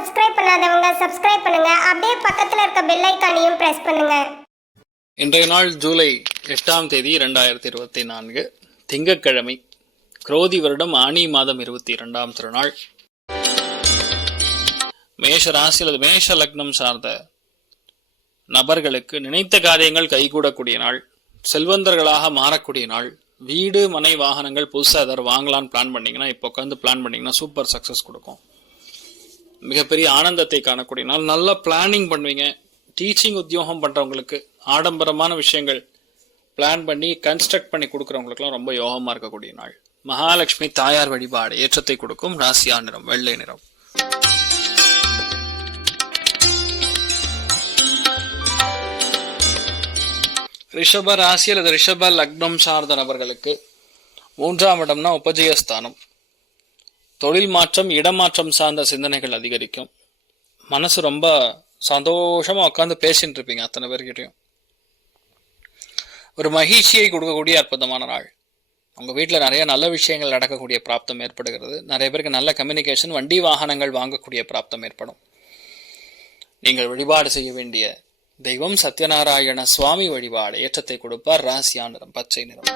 Subscribe பண்ணாதவங்க subscribe பண்ணுங்க. அப்படியே பக்கத்துல இருக்க பெல் ஐகானையும் பிரஸ் பண்ணுங்க. இன்றைய நாள் ஜூலை 8ஆம் தேதி 2024 திங்கட்கிழமை, குரோதி வருடம் ஆனி மாதம் 22ஆம் திருநாள். மேஷ ராசி அல்லது மேஷ லக்னம் சார்ந்த நபர்களுக்கு நினைத்த காரியங்கள் கைகூடக்கூடிய நாள், செல்வந்தர்களாக மாறக்கூடிய நாள். வீடு மனை வாகனங்கள் புதுசாக ஏதாவது வாங்கலான்னு பிளான் பண்ணிங்கன்னா இப்போ உட்காந்து பிளான் பண்ணிங்கன்னா சூப்பர் சக்ஸஸ் கொடுக்கும். மிகப்பெரிய ஆனந்தத்தை காணக்கூடிய நாள். நல்லா பிளானிங் பண்ணுவீங்க. டீச்சிங் உத்தியோகம் பண்ணுறவங்களுக்கு ஆடம்பரமான விஷயங்கள் பிளான் பண்ணி கன்ஸ்ட்ரக்ட் பண்ணி கொடுக்குறவங்களுக்குலாம் ரொம்ப யோகமாக இருக்கக்கூடிய நாள். மகாலட்சுமி தாயார் வழிபாடு ஏற்றத்தை கொடுக்கும். ராசியா நிறம் வெள்ளை நிறம். ரிஷப ராசி அல்லது ரிஷப லக்னம் சார்ந்த நபர்களுக்கு 3ஆம் இடம்னா உபஜயஸ்தானம். தொழில் மாற்றம், இடமாற்றம் சார்ந்த சிந்தனைகள் அதிகரிக்கும். மனசு ரொம்ப சந்தோஷமா உட்காந்து பேசிட்டு இருப்பீங்க. அத்தனை பேர்கிட்டையும் ஒரு மகிழ்ச்சியை கொடுக்கக்கூடிய அற்புதமான நாள். உங்க வீட்டில் நிறைய நல்ல விஷயங்கள் நடக்கக்கூடிய பிராப்தம் ஏற்படுகிறது. நிறைய பேருக்கு நல்ல கம்யூனிகேஷன், வண்டி வாகனங்கள் வாங்கக்கூடிய பிராப்தம் ஏற்படும். நீங்கள் வழிபாடு செய்ய வேண்டிய தெய்வம் சத்யநாராயண சுவாமி வழிபாடு ஏற்றத்தை கொடுப்பார். ராசியா நிறம் பச்சை நிறம்.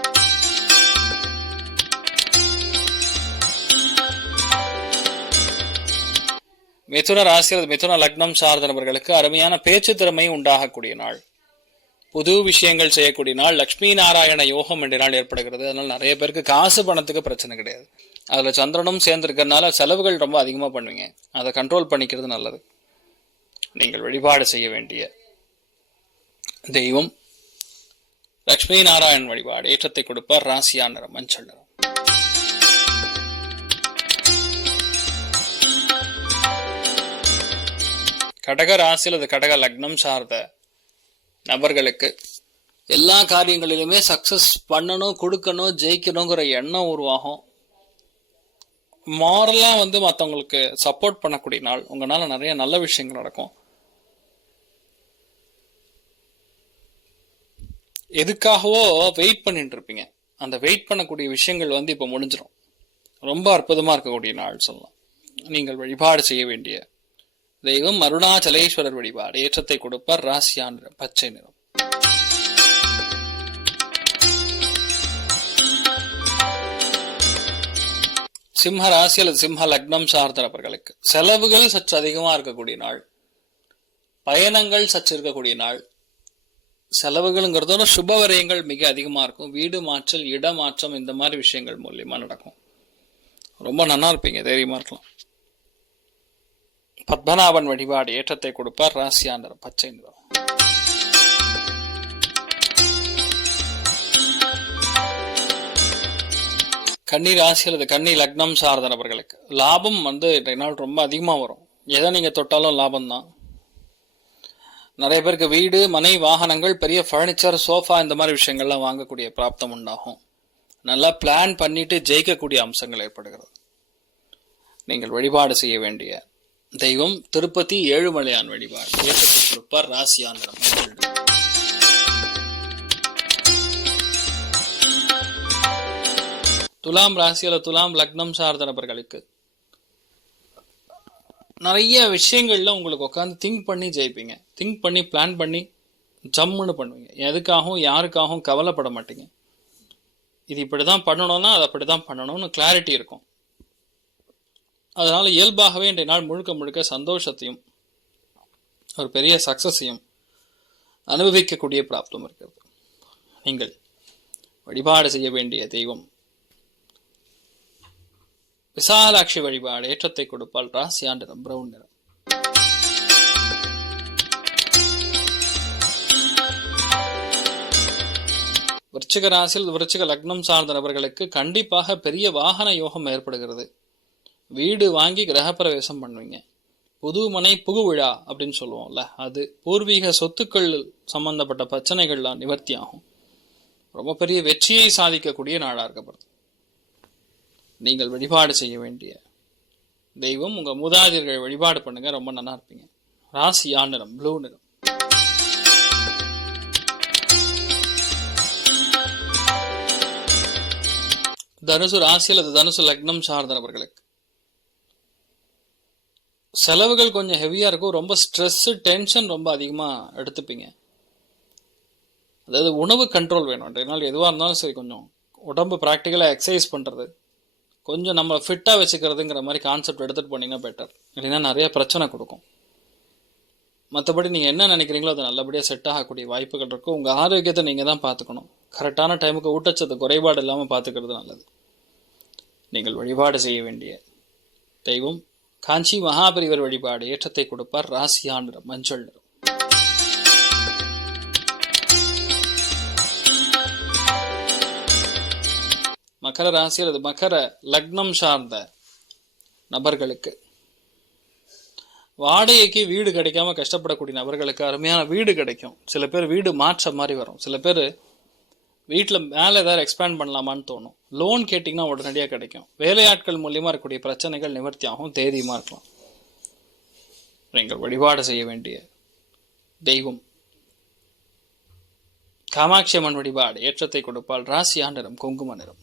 மிதுன ராசி அல்லது மிதுன லக்னம் சார்ந்த நபர்களுக்கு அருமையான பேச்சு திறமை உண்டாகக்கூடிய நாள். புது விஷயங்கள் செய்யக்கூடிய நாள். லட்சுமி நாராயண யோகம் என்ற நாள் ஏற்படுகிறது. அதனால நிறைய பேருக்கு காசு பணத்துக்கு பிரச்சனை கிடையாது. அதுல சந்திரனும் சேர்ந்திருக்கிறதுனால செலவுகள் ரொம்ப அதிகமா பண்ணுவீங்க. அதை கண்ட்ரோல் பண்ணிக்கிறது நல்லது. நீங்கள் வழிபாடு செய்ய வேண்டிய தெய்வம் லட்சுமி நாராயண் வழிபாடு ஏற்றத்தை கொடுப்பார். ராசியா நிறம் மஞ்சள் நிறம். கடக ராசி அல்லது கடக லக்னம் சார்ந்த நபர்களுக்கு எல்லா காரியங்களிலுமே சக்சஸ் பண்ணணும், கொடுக்கணும், ஜெயிக்கணுங்கிற எண்ணம் உருவாகும். மாரலா மற்றவங்களுக்கு சப்போர்ட் பண்ணக்கூடிய நாள். உங்களால நிறைய நல்ல விஷயங்கள் நடக்கும். எதுக்காகவோ வெயிட் பண்ணிட்டு இருப்பீங்க. அந்த வெயிட் பண்ணக்கூடிய விஷயங்கள் இப்ப முடிஞ்சிடும். ரொம்ப அற்புதமா இருக்கக்கூடிய நாள் சொல்லலாம். நீங்கள் வழிபாடு செய்ய வேண்டிய தெய்வம் அருணாச்சலேஸ்வரர் வழிபாடு ஏற்றத்தை கொடுப்பார். ராசியா நிறம் பச்சை நிறம். சிம்ம ராசி அல்லது சிம்ம லக்னம் சார்ந்த நபர்களுக்கு செலவுகள் சற்று அதிகமா இருக்கக்கூடிய நாள். பயணங்கள் சற்று இருக்கக்கூடிய நாள். செலவுகள்ங்கிறதோட சுப விரயங்கள் மிக அதிகமா இருக்கும். வீடு மாற்றல், இடமாற்றம், இந்த மாதிரி விஷயங்கள் மூலியமா நடக்கும். ரொம்ப நல்லா இருப்பீங்க, தைரியமா இருக்கலாம். பத்மநாபன் வழிபாடு ஏற்றத்தை கொடுப்பார். ராசியா நிறம் பச்சை நிறம். கன்னி ராசி அல்லது கன்னி லக்னம் சார்ந்த நபர்களுக்கு லாபம் இன்றைய நாள் ரொம்ப அதிகமா வரும். எதை நீங்க தொட்டாலும் லாபம் தான். நிறைய பேருக்கு வீடு மனை வாகனங்கள், பெரிய பர்னிச்சர், சோஃபா, இந்த மாதிரி விஷயங்கள்லாம் வாங்கக்கூடிய பிராப்தம் உண்டாகும். நல்லா பிளான் பண்ணிட்டு ஜெயிக்கக்கூடிய அம்சங்கள் ஏற்படுகிறது. நீங்கள் வழிபாடு செய்ய வேண்டிய தெய்வம் திருப்பதி ஏழுமலையான் வழிபாடு ஏற்றத்தை கொடுப்பார். ராசியா நிறம். துலாம் ராசி அல்லது துலாம் லக்னம் சார்ந்த நபர்களுக்கு நிறைய விஷயங்கள்ல உங்களுக்கு உட்காந்து திங்க் பண்ணி ஜெயிப்பீங்க. திங்க் பண்ணி பிளான் பண்ணி ஜம்முன்னு பண்ணுவீங்க. எதுக்காகவும் யாருக்காகவும் கவலைப்பட மாட்டீங்க. இது இப்படிதான் பண்ணணும்னா அது அப்படிதான் பண்ணணும்னு கிளாரிட்டி இருக்கும். அதனால இயல்பாகவே இன்றைய நாள் முழுக்க முழுக்க சந்தோஷத்தையும் ஒரு பெரிய சக்சஸையும் அனுபவிக்கக்கூடிய பிராப்தம் இருக்கிறது. நீங்கள் வழிபாடு செய்ய வேண்டிய தெய்வம் விசாலாட்சி வழிபாடு ஏற்றத்தை கொடுப்பால். ராசியா நிறம் பிரவுன் நிறம். விருச்சிக ராசியில் விருச்சிக லக்னம் சார்ந்த நபர்களுக்கு கண்டிப்பாக பெரிய வாகன யோகம் ஏற்படுகிறது. வீடு வாங்கி கிரகப்பிரவேசம் பண்ணுவீங்க. புது மனை புகு விழா அப்படின்னு சொல்லுவோம்ல, அது பூர்வீக சொத்துக்கள் சம்பந்தப்பட்ட பிரச்சனைகள்லாம் நிவர்த்தி ஆகும். ரொம்ப பெரிய வெற்றியை சாதிக்கக்கூடிய நாளா இருக்கப்படுது. நீங்கள் வழிபாடு செய்ய வேண்டிய தெய்வம் உங்க மூதாதையர்கள் வழிபாடு பண்ணுங்க. ரொம்ப நல்லா இருப்பீங்க. ராசியா நிறம் ப்ளூ நிறம். தனுசு ராசி அல்லது தனுசு லக்னம் சார்ந்த நபர்களுக்கு செலவுகள் கொஞ்சம் ஹெவியாக இருக்கும். ரொம்ப ஸ்ட்ரெஸ்ஸு டென்ஷன் ரொம்ப அதிகமாக எடுத்துப்பீங்க. அதாவது உணவு கண்ட்ரோல் வேணும். இன்றைய நாள் எதுவாக இருந்தாலும் சரி, கொஞ்சம் உடம்பு ப்ராக்டிக்கலாக எக்ஸசைஸ் பண்ணுறது, கொஞ்சம் நம்ம ஃபிட்டாக வச்சுக்கிறதுங்கிற மாதிரி கான்செப்ட் எடுத்துகிட்டு போனீங்கன்னா பெட்டர். இல்லைன்னா நிறைய பிரச்சனை கொடுக்கும். மற்றபடி நீங்கள் என்ன நினைக்கிறீங்களோ அது நல்லபடியாக செட் ஆகக்கூடிய வாய்ப்புகள் இருக்கும். உங்கள் ஆரோக்கியத்தை நீங்கள் தான் பார்த்துக்கணும். கரெக்டான டைமுக்கு ஊட்டச்சத்து குறைபாடு இல்லாமல் பார்த்துக்கிறது நல்லது. நீங்கள் வழிபாடு செய்ய வேண்டிய தெய்வம் காஞ்சி மகாபெரிவர் வழிபாடு. ஏற்றத்தை கொடுப்பார். ராசியான நிறம் மஞ்சள் நிறம். மகர ராசி அல்லது மகர லக்னம் சார்ந்த நபர்களுக்கு வாடகைக்கு வீடு கிடைக்காம கஷ்டப்படக்கூடிய நபர்களுக்கு அருமையான வீடு கிடைக்கும். சில பேர் வீடு மாற்ற மாதிரி வரும். சில பேர் வீட்டில் மேலே ஏதாவது எக்ஸ்பேண்ட் பண்ணலாமான்னு தோணும். லோன் கேட்டிங்கன்னா உடனடியாக கிடைக்கும். வேலையாட்கள் மூலியமாக இருக்கக்கூடிய பிரச்சனைகள் நிவர்த்தி ஆகும். தைரியமாக இருக்கலாம். நீங்கள் வழிபாடு செய்ய வேண்டிய தெய்வம் காமாட்சி அம்மன் வழிபாடு. ஏற்றத்தை கொடுப்பால். ராசியான நிறம் குங்கும நிறம்.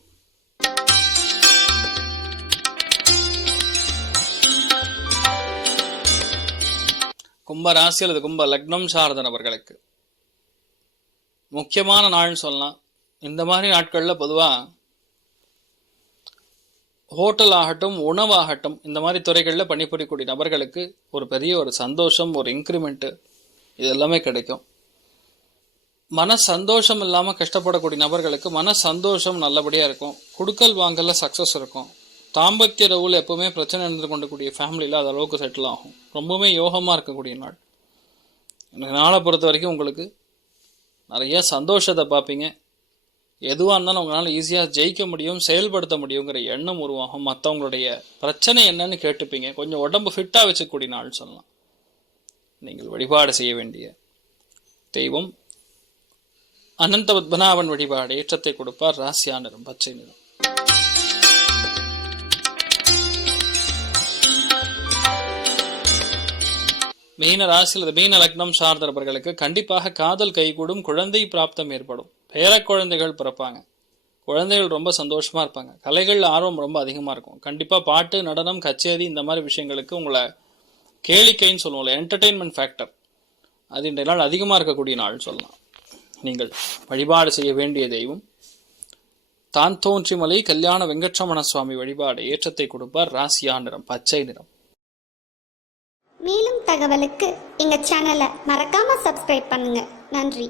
கும்ப ராசி அல்லது கும்ப லக்னம் சார்ந்த நபர்களுக்கு முக்கியமான நாள்னு சொல்லலாம். இந்த மாதிரி நாட்களில் பொதுவாக ஹோட்டல் ஆகட்டும், உணவாகட்டும், இந்த மாதிரி துறைகளில் பணிபுரியக்கூடிய நபர்களுக்கு ஒரு பெரிய ஒரு சந்தோஷம், ஒரு இன்க்ரிமெண்ட்டு, இது எல்லாமே கிடைக்கும். மன சந்தோஷம் இல்லாமல் கஷ்டப்படக்கூடிய நபர்களுக்கு மன சந்தோஷம் நல்லபடியாக இருக்கும். குடுக்கல் வாங்கல சக்ஸஸ் இருக்கும். தாம்பத்திய ரவுல எப்பவுமே பிரச்சனை இருந்து கொண்டக்கூடிய ஃபேமிலியில் அது அளவுக்கு செட்டில் ஆகும். ரொம்பவுமே யோகமாக இருக்கக்கூடிய நாள். இந்த நாளை பொறுத்த வரைக்கும் உங்களுக்கு நிறைய சந்தோஷத்தை பார்ப்பீங்க. எதுவாக இருந்தாலும் உங்களால் ஈஸியாக ஜெயிக்க முடியும், செயல்படுத்த முடியுங்கிற எண்ணம் உருவாகும். மற்றவங்களுடைய பிரச்சனை என்னன்னு கேட்டுப்பீங்க. கொஞ்சம் உடம்பு ஃபிட்டாக வச்சுக்கூடிய நாள் சொல்லலாம். நீங்கள் வழிபாடு செய்ய வேண்டிய தெய்வம் அனந்த பத்மநாபன் வழிபாடு. ஏற்றத்தை கொடுப்பார். ராசியான நிறம் பச்சை நிறம். மீன ராசி அல்லது மீன லக்னம் சார்ந்தவர்களுக்கு கண்டிப்பாக காதல் கைகூடும். குழந்தை பிராப்தம் ஏற்படும். பேர குழந்தைகள் பிறப்பாங்க. குழந்தைகள் ரொம்ப சந்தோஷமா இருப்பாங்க. கலைகள் ஆர்வம் ரொம்ப அதிகமாக இருக்கும். கண்டிப்பாக பாட்டு, நடனம், கச்சேரி இந்த மாதிரி விஷயங்களுக்கு உங்களை கேளிக்கைன்னு சொல்லுவோம்ல, என்டர்டெயின்மெண்ட் ஃபேக்டர், அது இன்றைய நாள் அதிகமாக இருக்கக்கூடிய நாள் சொல்லலாம். நீங்கள் வழிபாடு செய்ய வேண்டிய தெய்வம் தான் தோன்றிமலை கல்யாண வெங்கட்ரமண சுவாமி வழிபாடு. ஏற்றத்தை கொடுப்பார். ராசியான நிறம் பச்சை நிறம். மேலும் தகவலுக்கு எங்க சேனலை மறக்காம சப்ஸ்கிரைப் பண்ணுங்க. நன்றி.